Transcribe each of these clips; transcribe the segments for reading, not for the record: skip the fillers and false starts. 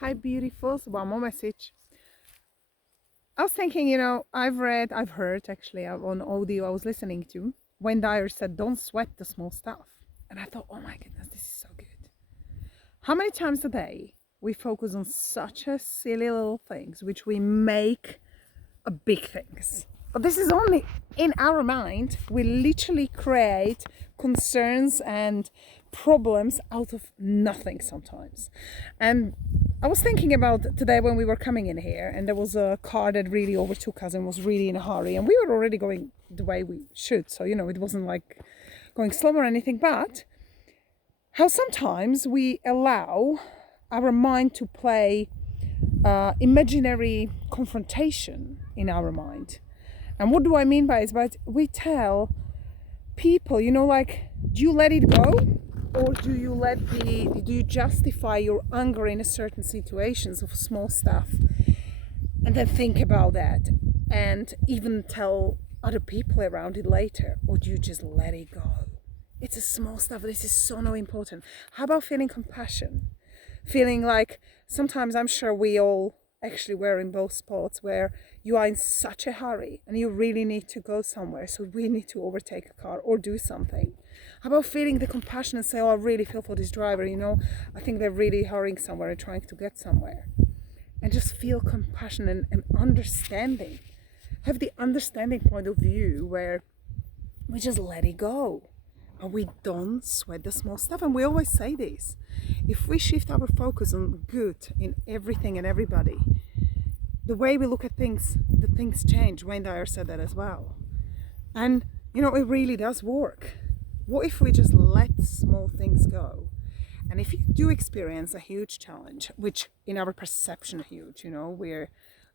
Hi, beautifuls. One more message. I was thinking, I've heard actually on audio I was listening to when Dyer said, don't sweat the small stuff. And I thought, oh my goodness, this is so good. How many times a day we focus on such a silly little things which we make a big things? But this is only in our mind. We literally create concerns and problems out of nothing sometimes. And I was thinking about today when we were coming in here, and there was a car that really overtook us and was really in a hurry, and we were already going the way we should, so it wasn't like going slow or anything. But how sometimes we allow our mind to play imaginary confrontation in our mind. And what do I mean by it? But we tell people, like, do you let it go? Or do you justify your anger in a certain situations of small stuff and then think about that and even tell other people around it later? Or do you just let it go? It's a small stuff. This is so not important. How about feeling compassion? Feeling like sometimes I'm sure we all actually were in both spots where you are in such a hurry and you really need to go somewhere, so we need to overtake a car or do something. How about feeling the compassion and say, oh, I really feel for this driver, I think they're really hurrying somewhere and trying to get somewhere. And just feel compassion and understanding. Have the understanding point of view where we just let it go. And we don't sweat the small stuff. And we always say this. If we shift our focus on good in everything and everybody, the way we look at things, the things change. Wayne Dyer said that as well. And, it really does work. What if we just let small things go? And if you do experience a huge challenge, which in our perception huge, we're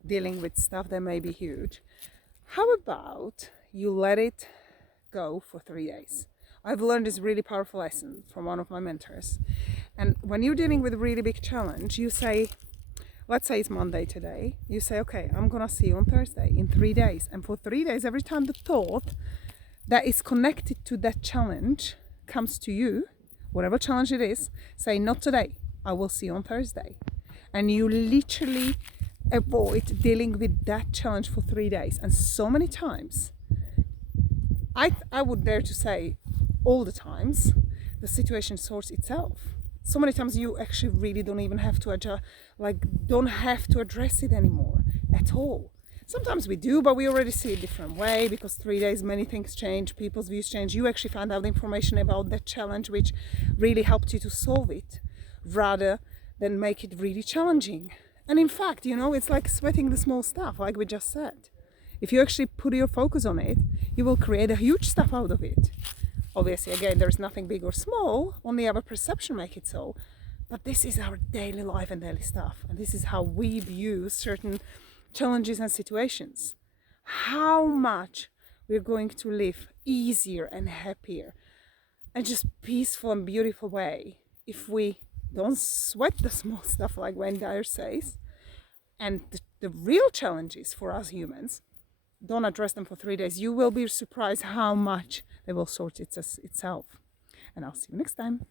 dealing with stuff that may be huge, how about you let it go for 3 days? I've learned this really powerful lesson from one of my mentors. And when you're dealing with a really big challenge, you say, let's say it's Monday today, you say, okay, I'm gonna see you on Thursday in 3 days. And for 3 days, every time the thought that is connected to that challenge comes to you, whatever challenge it is, say, not today, I will see you on Thursday. And you literally avoid dealing with that challenge for 3 days. And so many times, I would dare to say all the times, the situation sorts itself. So many times you actually really don't even have to don't have to address it anymore at all. Sometimes we do, but we already see a different way because 3 days, many things change, people's views change. You actually found out information about that challenge which really helped you to solve it rather than make it really challenging. And in fact, it's like sweating the small stuff, like we just said. If you actually put your focus on it, you will create a huge stuff out of it. Obviously, again, there's nothing big or small, only our perception make it so. But this is our daily life and daily stuff. And this is how we view certain challenges and situations. How much we're going to live easier and happier and just peaceful and beautiful way if we don't sweat the small stuff like Wayne Dyer says. And the real challenges for us humans, don't address them for 3 days. You will be surprised how much they will sort itself. And I'll see you next time.